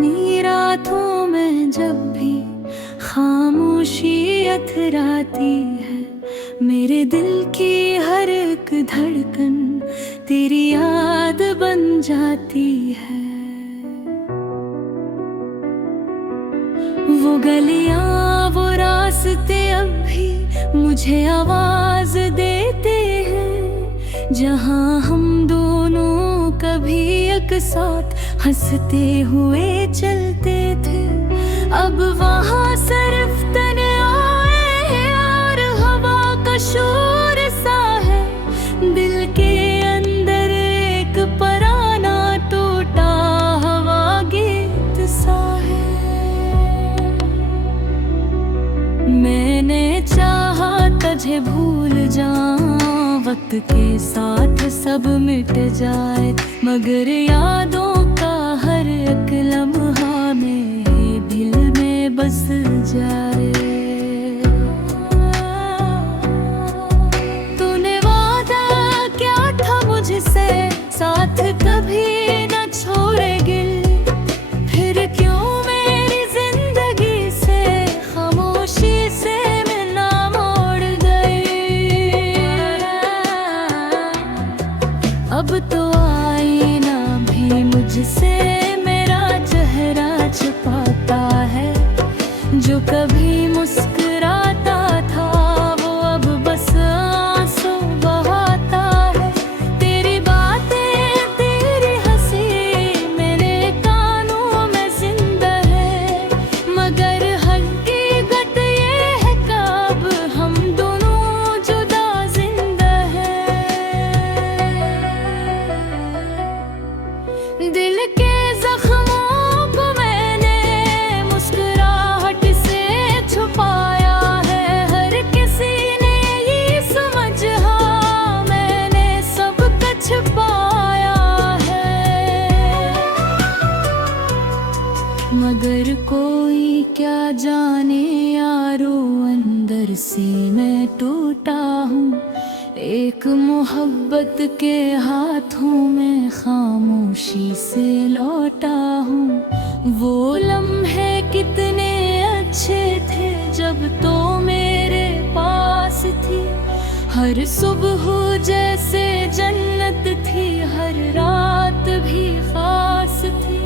इतनी रातों में जब भी खामोशी अथराती है, मेरे दिल की हर एक धड़कन तेरी याद बन जाती है। वो गलियां वो रास्ते अब भी मुझे आवाज देते हैं, जहां हम दोनों कभी एक साथ हंसते हुए चलते थे। अब वहाँ सिर्फ तने आए हैं और हवा का शोर सा है, दिल के अंदर एक पराना टूटा हवा गीत सा है। मैंने चाहा तुझे भूल जाऊं, वक्त के साथ सब मिट जाए, मगर यादों का हर एक लम्हा मेरे दिल में बस जाए। तूने वादा क्या था मुझसे, साथ कभी न छोड़ेगी, फिर क्यों मेरी जिंदगी से खामोशी से मिलना मोड़ गई। अब तो आईना भी मुझसे मेरा चेहरा छुपाता है, जो कभी मुस्कुराता था वो अब बस आंसू बहाता है। तेरी बातें तेरी हंसी मेरे कानों में जिंदा है, मगर हकीकत ये है कब हम दोनों जुदा जिंदा है। दिल के जख्मों को मैंने मुस्कुराहट से छुपाया है, हर किसी ने ये समझा मैंने सब कुछ पाया है। मगर कोई क्या जाने यारो, अंदर से मैं टूटा हूँ, एक मोहब्बत के हाथों में खामोशी से लौटा हूँ। वो लम्हे कितने अच्छे थे जब तो मेरे पास थी, हर सुबह जैसे जन्नत थी, हर रात भी खास थी।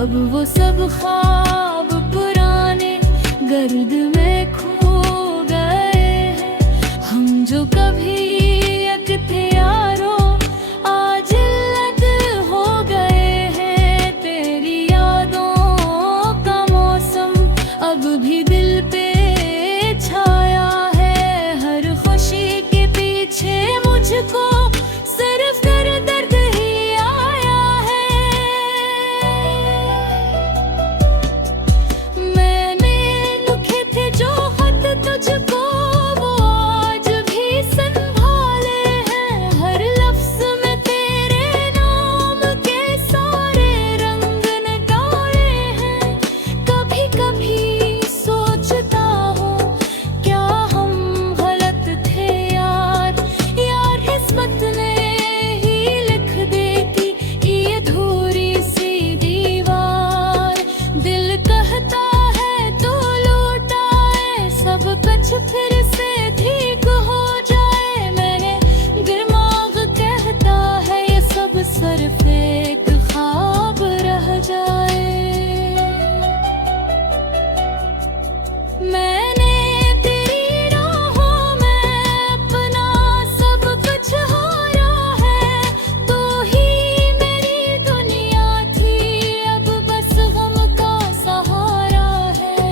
अब वो सब ख्वाब पुराने गर्द में खो गए हैं, हम जो कभी एक थे यारो आज अलग हो गए हैं। तेरी यादों का मौसम अब भी दिल पे छाया है, हर खुशी के पीछे मुझको सिर्फ दर्द ही आया है। मैंने लिखे थे जो खत तुझको वो आज भी संभाले हैं, हर लफ्ज में तेरे नाम के सारे रंग नगाड़े हैं। कभी कभी सोचता हूँ क्या हम गलत थे यार किस्मत ने ही लिख देती ये अधूरी सी दीवार। दिल कहता है तू लौटाए सब कुछ फिर से ठीक हो जाए, मैंने दिमाग कहता है ये सब सिर्फ एक ख्वाब रह जाए। मैंने तेरी राहों में अपना सब कुछ हारा है, तू ही मेरी दुनिया थी अब बस गम का सहारा है।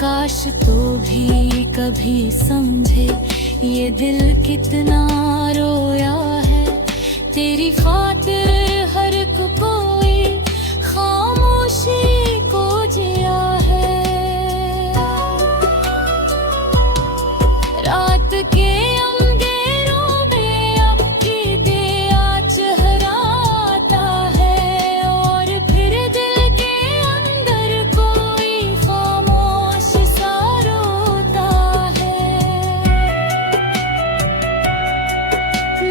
काश तो भी कभी समझे ये दिल कितना रोया है, तेरी खातिर हर कोई खामोशी को जिया है। रात के अंधेरों में आपकी दिया चेहरा आता है, और फिर दिल के अंदर कोई खामोश सा रोता है।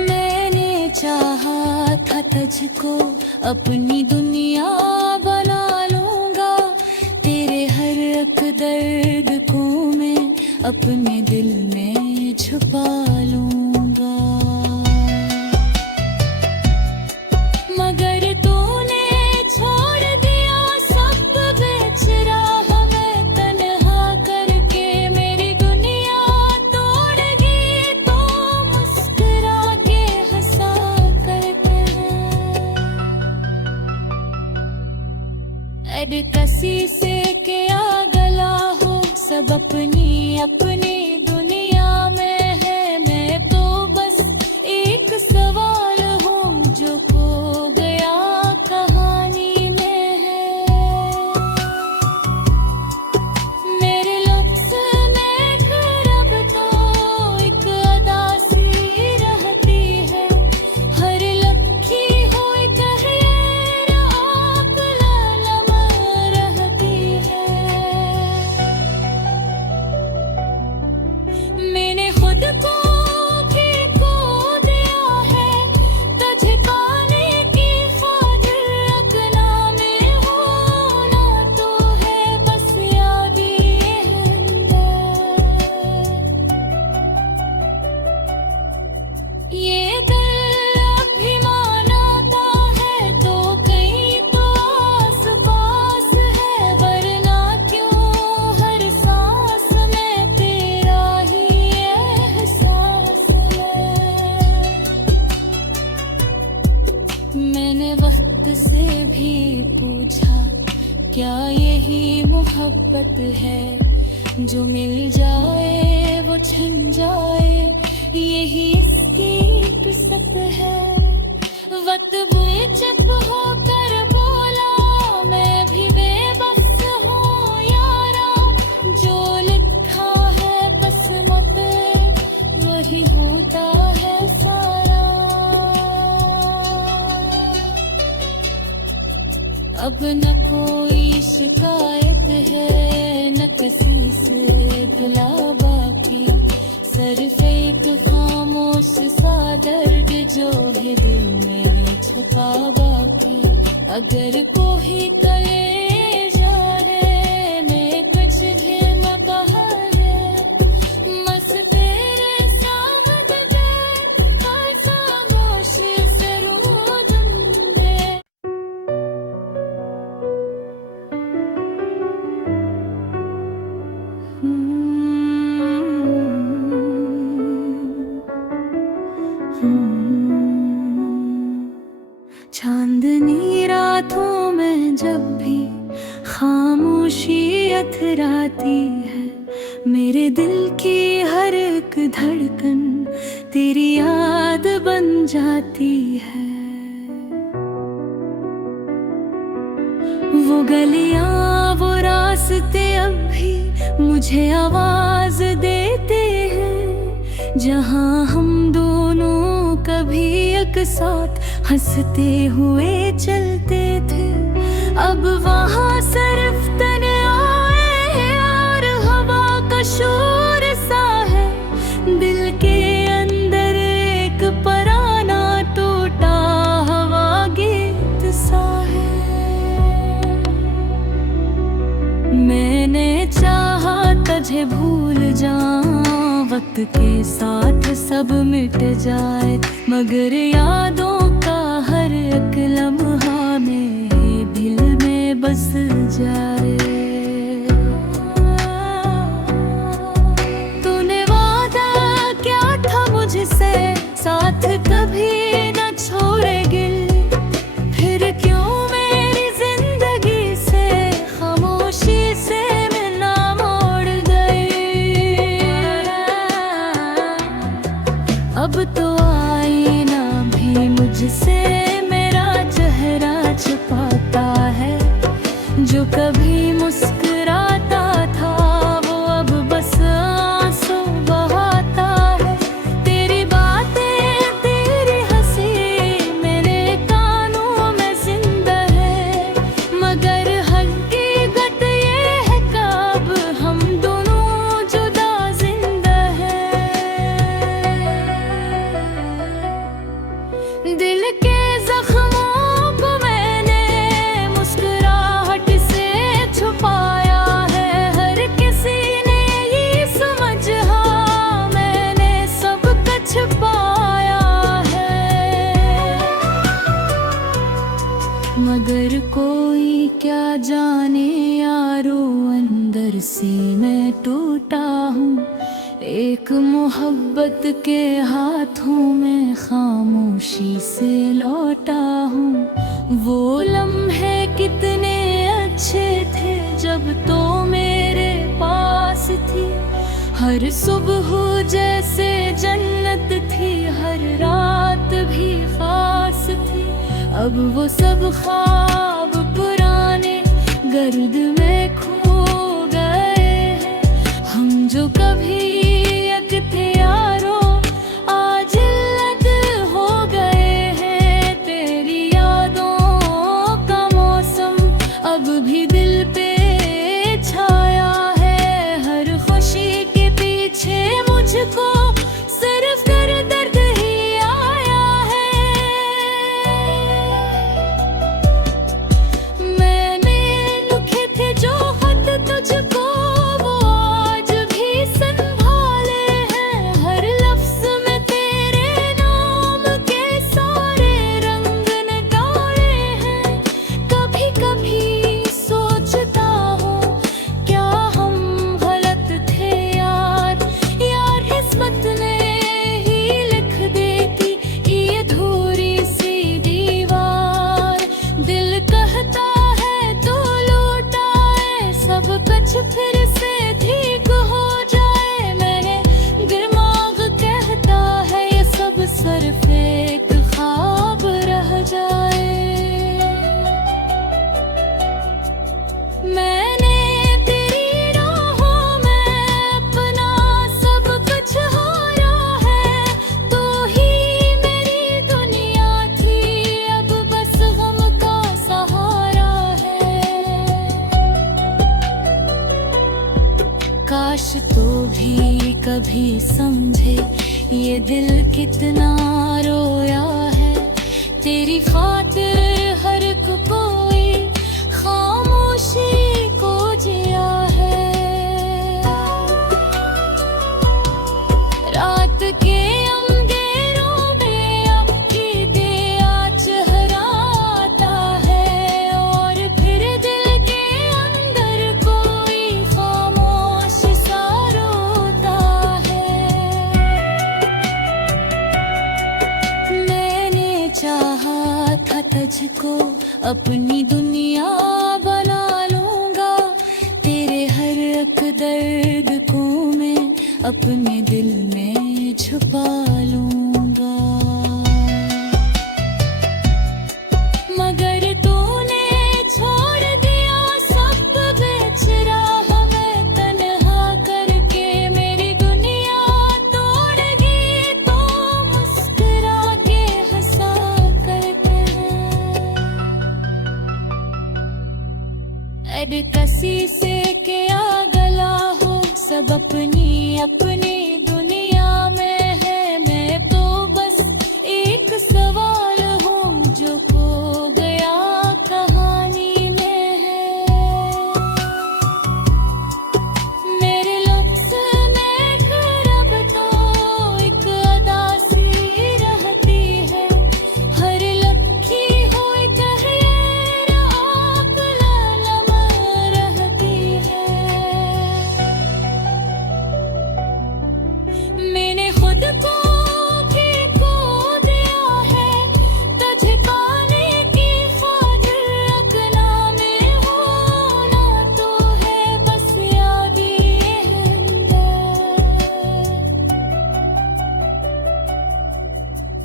मैंने चाहा था तुझको अपनी दुनिया बना लूंगा। तेरे हर एक दर्द को मैं अपने दिल में छुपा लूंगा। मगर तूने छोड़ दिया सब बेच राह में तन्हा करके मेरी दुनिया तोड़गी तो मुस्कुरा के हंसा करके। अरे कसी से क्या गला हो सब अपनी अपनी दुनिया में है। मैं तो बस एक सवाल हूँ जो खो गया कहानी में है। मेरे लफ्ज़ में घर अब तो एक अदा सी रहती है। हर लखी हुई कहर आप ललम रहती है। मैंने खुद को भी खो दिया है तुझे पाने की ख्वाहिश रखना में होना तो है बस याद ये अंदर। ये दिल अभिमानता है तो कहीं तो आस पास है वरना क्यों हर सांस में तेरा ही एहसास है। मैंने वक्त से भी पूछा क्या यही मोहब्बत है जो मिल जाए वो छिन जाए यही इसकी किस्मत है। वक्त बुए चुप होकर बोला मैं भी बेबस हूँ यारा। जो लिखा है किस्मत वही होता है सारा। अब न कोई शिकायत है न किसी से गिला बाकी। सिर्फ एक खामोश सा दर्द जो है दिल में छुपा बाकी। अगर कोई कलेजा है मैं कुछ भी न कहा है मस तेरे सामने बैठ कर खामोशी से रो दूंगे। चांदनी रातों में जब भी खामोशी अथराती है मेरे दिल की हर एक धड़कन तेरी याद बन जाती है। वो गलियां वो रास्ते अब भी मुझे आवाज देते हैं जहां हम दोनों कभी एक साथ हंसते हुए चलते थे। अब वहाँ सिर्फ तने आए हैं और हवा का शोर सा है। दिल के अंदर एक पराना टूटा हवा गीत सा है। मैंने चाहा तुझे भूल जाऊं वक्त के साथ सब मिट जाए मगर यादों का हर एक लम्हा मेरे दिल में बस जाए। तूने वादा क्या था मुझसे साथ कभी न छोड़ेगी। फिर क्यों मेरी जिंदगी से खामोशी से मिलना मोड़ गई। अब तो आईना भी मुझसे मेरा चेहरा छुपाता है। जो कभी मुस्कुराता था वो अब बस आंसू बहाता है। तेरी बातें तेरी हंसी मेरे कानों में जिंदा है मगर हकीकत ये है कब हम दोनों जुदा जिंदा है। दिल के जख्मों मगर कोई क्या जाने यारो, अंदर से मैं टूटा हूँ। एक मोहब्बत के हाथों में खामोशी से लौटा हूँ। वो लम्हे कितने अच्छे थे जब तो मेरे पास थी। हर सुबह जैसे जन्नत थी, हर रात भी खास थी। अब वो सब ख्वाब पुराने गर्द में खो गए हैं। हम जो कभी एक थे यारो, आज इल्लत हो गए हैं। तेरी यादों का मौसम अब भी दिल पे छाया है। हर खुशी के पीछे मुझको सिर्फ दर्द ही आया है। मैंने लिखे थे जो खत तुझको, वो आज भी संभाले हैं। हर लफ्ज में तेरे नाम के सारे रंग निकाले हैं। कभी कभी सोचता हूँ क्या हम गलत थे यार। किस्मत ने ही लिख देती ये अधूरी सी दीवार। दिल कहता है तो लौटाए सब कुछ, फिर से ठीक हो जाए। मेरे दिमाग कहता है ये सब सिर्फ एक ख्वाब रह जाए। मैंने तेरी राहों में अपना सब कुछ हारा है। तो ही मेरी दुनिया थी, अब बस गम का सहारा है। काश तो भी कभी समझे ये दिल कितना रोया है। तेरी खातिर हर कोई खामोशी को जिया है। रात के अंधेरों में आपकी दिया चेहराता है। और फिर दिल के अंदर कोई खामोश सा रोता है। मैंने चाहा था तुझको अपनी दुनिया बना लूंगा। तेरे हर एक दर्द को मैं अपने दिल में छुपा लूंगा। मगर तूने छोड़ दिया सब बेच राह में तन्हा करके। मेरी दुनिया तोड़ गई तो मुस्कुरा के हंसा करते हैं। अरे कसी से क्या गला हो, सब अपनी अपनी दुनिया में है। मैं तो बस एक सवाल हूँ जो खो गया कहानी में है। मेरे लफ्ज़ में खराब तो एक अदा सी रहती है। हर लखी हुई कहर आँख ललम रहती है। मैंने खुद को भी खो दिया है। तुझे पाने की ख्वाहिश रखना में होना तो है बस याद ये अंदर।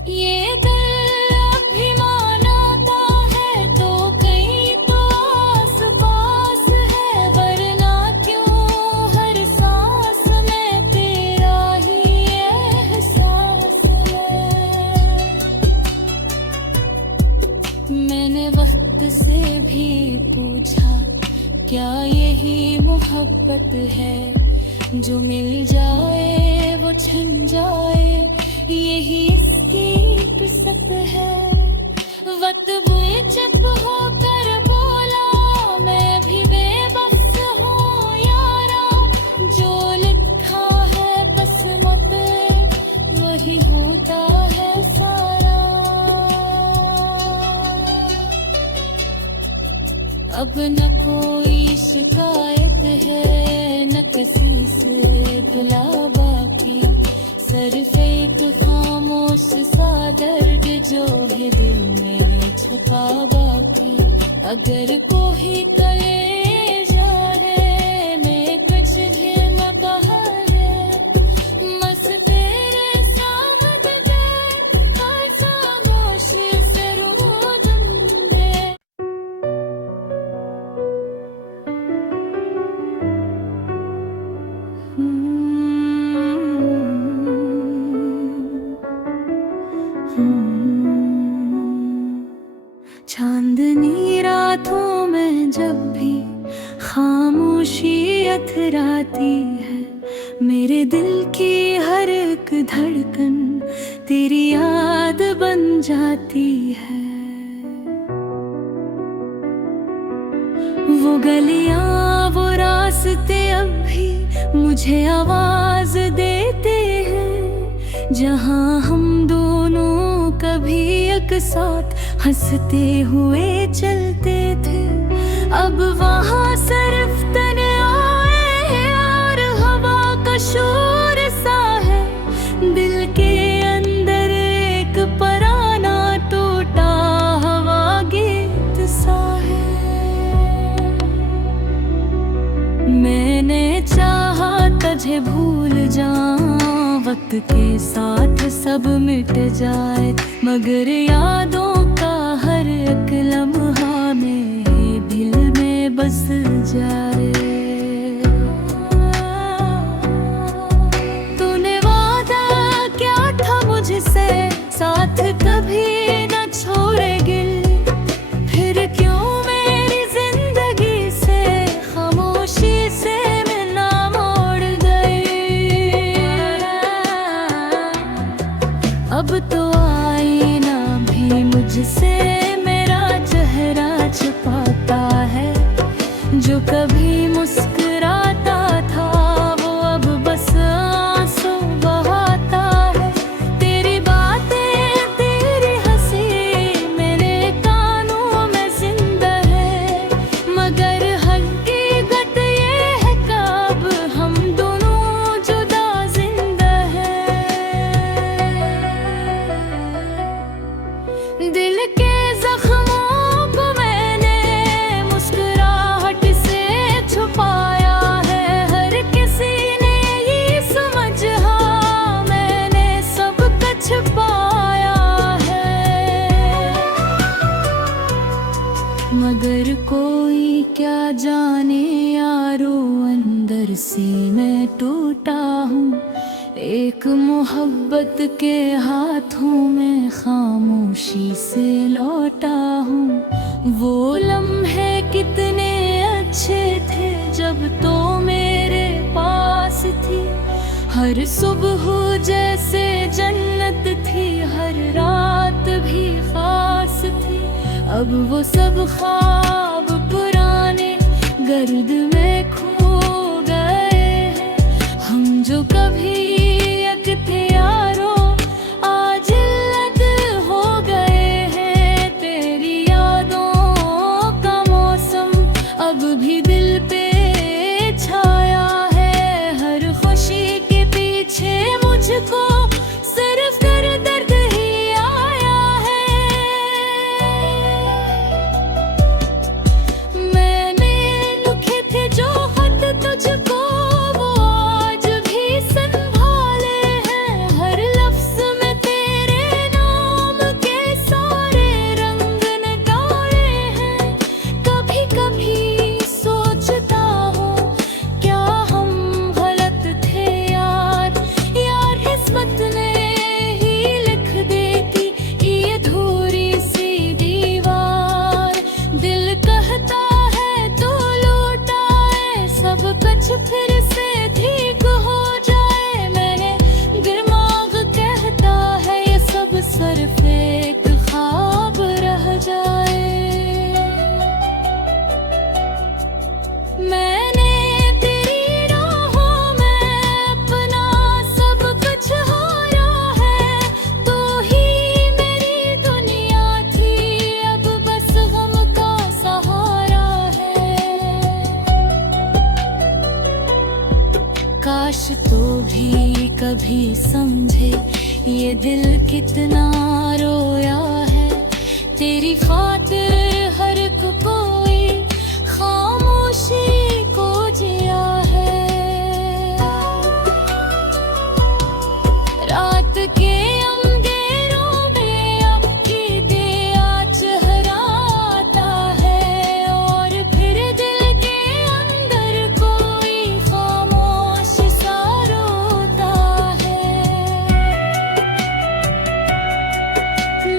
ये दिल अभिमान आता है तो कहीं तो आस पास है। वरना क्यों हर सांस में तेरा ही एहसास है। मैंने वक्त से भी पूछा क्या यही मोहब्बत है। जो मिल जाए वो छिन जाए, यही इसकी किस्मत है। वक्त बुए चुप होकर बोला मैं भी बेबस हूँ यारा। जो लिखा है किस्मत वही होता है सारा। अब न कोई शिकायत है, न किसी से गिला बाकी, सिर्फ एक खामोश सा दर्द जो है दिल में छुपा बाकी। अगर कोई कलेजा है मैं कुछ भी न कहा है, बस तेरे सामने बैठ कर खामोशी से रो दूंगे। चांदनी रातों में जब भी खामोशी अथराती है, मेरे दिल की हर एक धड़कन तेरी याद बन जाती है। वो गलियां वो रास्ते अब भी मुझे आवाज देते हैं, जहां हम दोनों कभी एक साथ हंसते हुए चलते थे। अब वहाँ सिर्फ तने आए हैं और हवा का शोर सा है, दिल के अंदर एक पराना टूटा हवा गीत सा है। मैंने चाहा तुझे भूल जाऊं, वक्त के साथ सब मिट जाए, मगर यादों का हर एक लम्हा मेरे दिल में बस जाए। तूने वादा क्या था मुझसे, साथ कभी न छोड़ेगी, फिर क्यों मेरी जिंदगी से खामोशी से मिलना मोड़ गई। अब तो आईना भी मुझसे मेरा चेहरा छुपाता है, जो कभी मुस्कुराता था वो अब बस आंसू बहाता है। तेरी बातें तेरी हंसी मेरे कानों में जिंदा है, मगर हकीकत ये है कब हम दोनों जुदा जिंदा है। दिल के जख्मों को मैंने मुस्कुराहट से छुपाया है, हर किसी ने ये समझा मैंने सब कुछ पाया है। मगर कोई क्या जाने यारो, अंदर से मैं टूटा हूँ, एक मोहब्बत के हाथों में खामोशी से लौटा हूँ। वो लम्हे कितने अच्छे थे जब तो मेरे पास थी, हर सुबह जैसे जन्नत थी, हर रात भी खास थी। अब वो सब ख्वाब पुराने गर्द में खो गए हैं, हम जो कभी एक थे यारो आज अलग हो गए हैं। तेरी यादों का मौसम अब भी दिल पे छाया है, हर खुशी के पीछे मुझको सिर्फ दर्द ही आया है। मैंने लिखे थे जो खत तुझको वो आज भी संभाले हैं, हर लफ्ज में तेरे नाम के सारे रंग निकाले हैं। कभी कभी सोचता हूँ क्या हम गलत थे यार, किस्मत ने ही लिख देती ये अधूरी सी दीवार। दिल कहता है तू लौटाए सब कुछ फिर से ठीक हो जाए, मैंने दिमाग कहता है ये सब सिर्फ एक ख्वाब रह जाए। मैंने तेरी राहों में अपना सब कुछ हारा है, तू ही मेरी दुनिया थी अब बस गम का सहारा तभी समझे ये दिल कितना रोया है। तेरी खातिर हर कोई खामोशी को जिया है। रात के अंधेरों में आपकी दिया चहराता है और फिर दिल के अंदर कोई खामोश सा रोता है।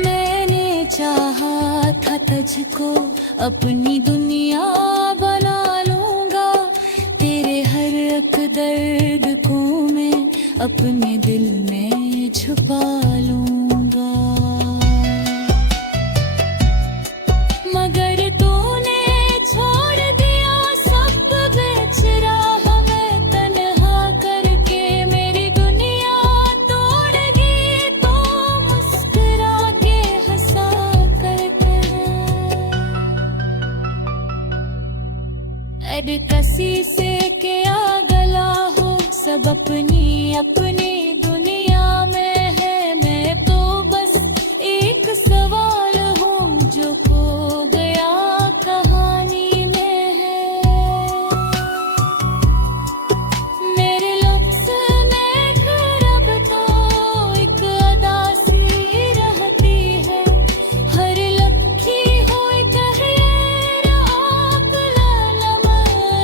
मैंने चाहा था तुझको अपनी दुनिया बना लूंगा, तेरे हर एक दर्द को मैं अपने दिल में छुपा लूंगा। मगर तूने छोड़ दिया सब बेच रहा मैं तन्हा करके, मेरी दुनिया तोड़गी तो मुस्कुरा के हंसा करके। अरे कसी से क्या गला हो, सब अपनी अपनी दुनिया में है। मैं तो बस एक सवाल हूँ जो खो गया कहानी में है। मेरे लफ्ज़ में घर अब तो एक अदा सी रहती है। हर लखी हुई तहरीर आप ललम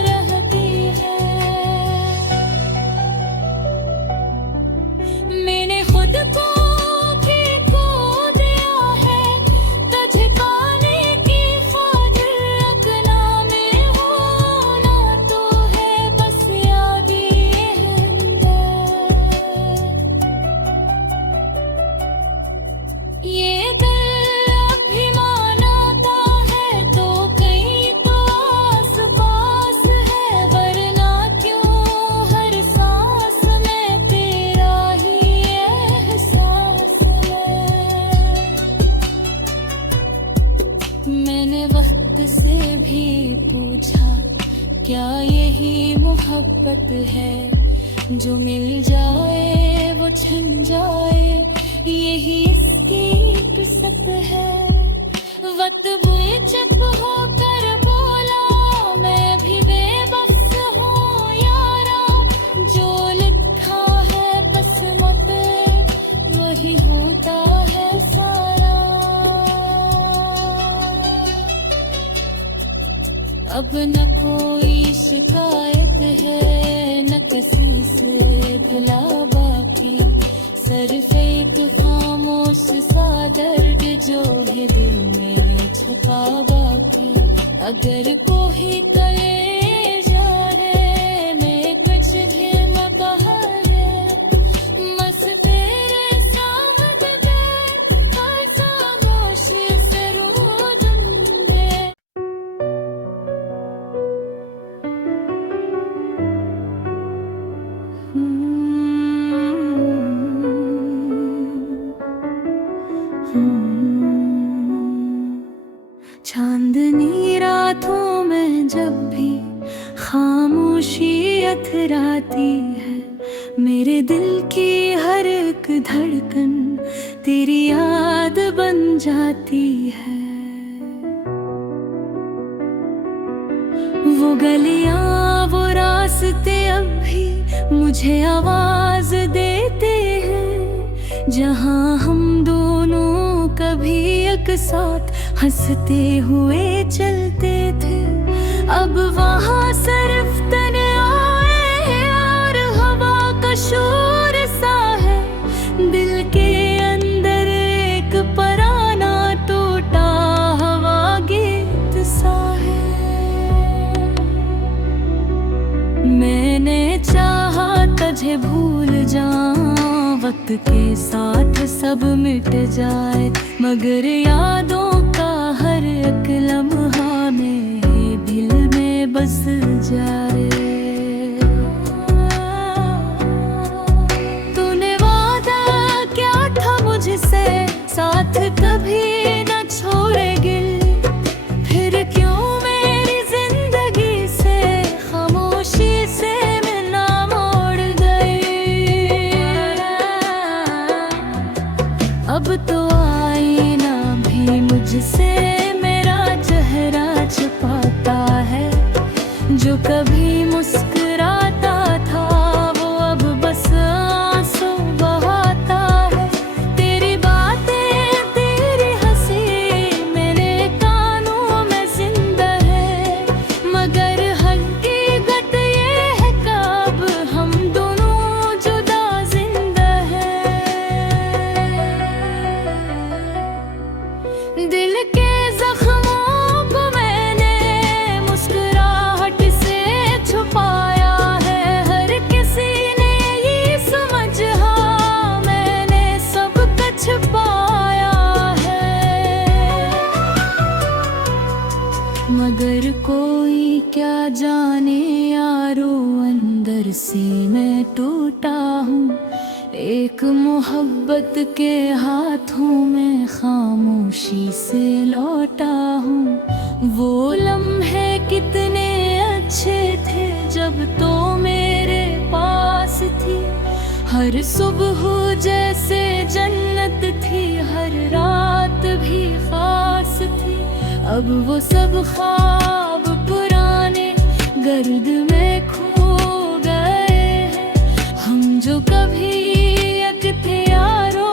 रहती है। मैंने खुद को भी खो दिया है, तुझे पाने की ख्वाहिश रखना में होना तो है बस याद ये दिल अभिमान आता है तो कहीं तो आस पास है, वरना क्यों हर सांस में तेरा ही एहसास है। मैंने वक्त से भी पूछा क्या यही मोहब्बत है, जो मिल जाए वो छिन जाए यही इसकी किस्मत है। वक्त बुए चुप होकर बोला मैं भी बेबस हूँ यारा, जो लिखा है किस्मत वही होता है सारा। अब न कोई शिकायत है न किसी से भला बाकी, सिर्फ एक खामोश सा दर्द जो है दिल में छुपा बाकी। अगर कोई कलेजा है मैं कुछ घिम बहारे, मस तेरे सावत बैठ हर खामोशी से रो दूंगे। चांदनी रातों में जब भी खामोशी अथराती है, मेरे दिल की हर एक धड़कन तेरी याद बन जाती है। वो गलियां वो रास्ते अब भी मुझे आवाज देते हैं, जहां हम दोनों कभी एक साथ हंसते हुए चलते थे। अब वहाँ सिर्फ तने आए हैं और हवा का शोर सा है, दिल के अंदर एक पराना टूटा हवा गीत सा है। मैंने चाहा तुझे भूल जाऊं, वक्त के साथ सब मिट जाए, मगर यादों का हर एक लम्हा मेरे दिल में बस जाए। तूने वादा क्या था मुझसे, साथ कभी न छोड़ेगी, फिर क्यों मेरी जिंदगी से खामोशी से मिलना मोड़ गई। जो कभी मुस्कुराता था वो अब बस आंसू बहाता है। तेरी बातें तेरी हंसी मेरे कानों में जिंदा है, मगर हकीकत ये है कब हम दोनों जुदा जिंदा है। दिल के जख्मों को मैंने मुस्कुराहट से छुपाया है, हर किसी ने ये समझा मैंने सब कुछ पाया है। मगर कोई क्या जाने यारो अंदर से मैं टूटा हूँ, एक मोहब्बत के हाथों में खामोशी से लौटा हूँ। वो लम्हे कितने अच्छे थे जब तो मेरे पास थी, हर सुबह जैसे जन्नत थी, हर रात भी खास थी। अब वो सब ख्वाब पुराने गर्द में खो गए हैं, हम जो कभी थे यारो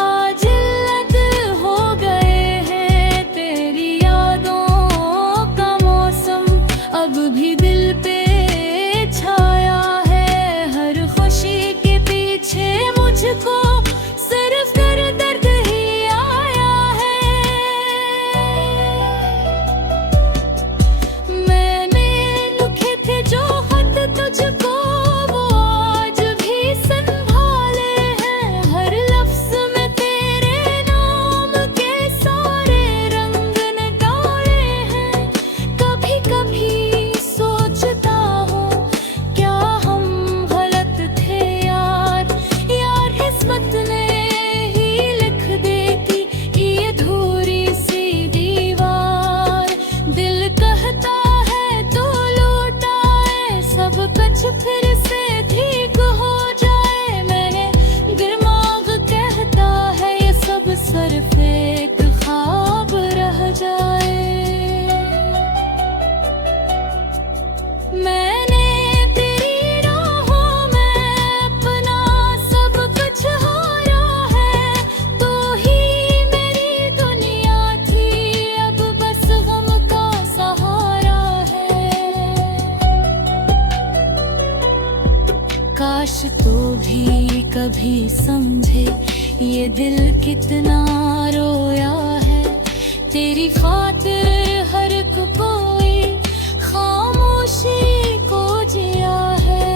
आज इल्लत हो गए हैं। तेरी यादों का मौसम अब भी दिल पे छाया है, हर खुशी के पीछे मुझको सिर्फ दर्द ही आया है। मैंने लिखे थे जो खत तुझको फिर से ठीक हो जाए। मैंने दिमाग कहता है ये सब सिर्फ एक ख्वाब रह जाए। मैंने तेरी राहों में अपना सब कुछ हारा है, तो ही मेरी दुनिया थी अब बस गम का सहारा है। काश तो भी कभी समझे ये दिल कितना रोया है, तेरी खातिर हर कोई खामोशी को जिया है।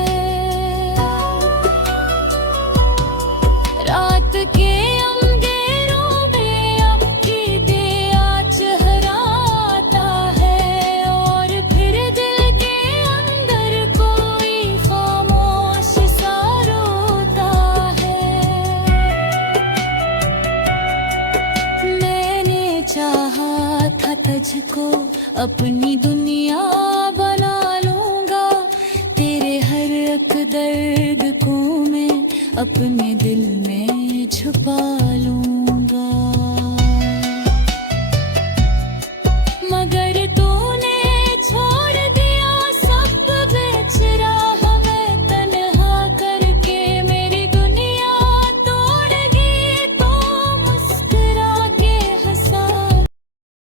रात के अंधेरों में आपकी दिया चेहराता है, और फिर दिल के अंदर कोई खामोश सा रोता है। मैंने चाहा था तुझको अपनी दुनिया बना लूंगा, तेरे हर एक दर्द को मैं अपने दिल में छुपा लूंगा।